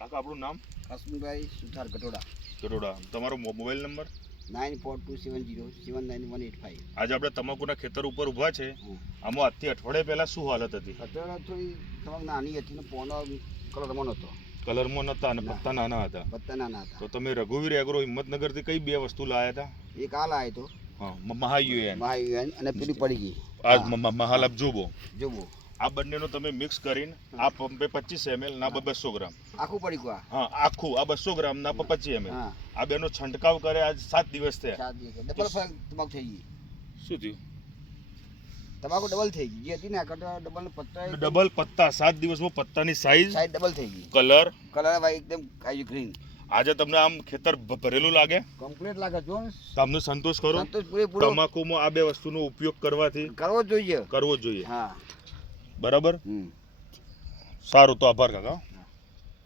કાકા આપણું નામ? કાશ્મીરભાઈ સુથાર ગટોડા. ગરોડા. તમારો મોબાઈલ નંબર? 9427079185. આજે આપણે તમાકુના ખેતર ઉપર ઊભા છે. આમાં આજથી અઠવાડિયા પહેલા શું હાલત હતી? અત્યારે થોડી તમાક નાની હતી ને પોનો કલરમાં નહોતો. કલરમાં નતા અને પત્તા નાના હતા. પત્તા નાના હતા. તો તમે રઘુવીર એગ્રો હિંમતનગરથી કઈ બે વસ્તુ લાયા હતા? એક આ લાયો તો હા, મહાયુએન અને પેલી પડી ગઈ આ મહાલાભ જોબો. જોવો આ બંનેનો તમે મિક્સ કરીને આ પંપે 25 ml ના 200 ગ્રામ. આખું પડી ગયું. હા, આખું આ 200 ગ્રામ ના 25 ml. હા, આ બેનો છંટકાવ કરે આજ 7 દિવસ થયા. ડબલ ફરક તમાકુ થઈ ગઈ. શું થયું? તમાકુ ડબલ થઈ ગઈ. જે હતી ને આ ડબલ પત્તા ડબલ પત્તા 7 દિવસમાં પત્તાની સાઈઝ ડબલ થઈ ગઈ. કલર ભાઈ એકદમ કાઈ ગ્રીન. આજે તમને આમ ખેતર ભરેલું લાગે? કમ્પ્લીટ લાગે જો ને. તમને સંતોષ કરો? સંતોષ પૂરેપૂરો. તમાકુમાં આ બે વસ્તુનો ઉપયોગ કરવાથી કરવો જ જોઈએ. કરવો જ જોઈએ. હા, બરાબર. સારું, તો આભાર કાકા.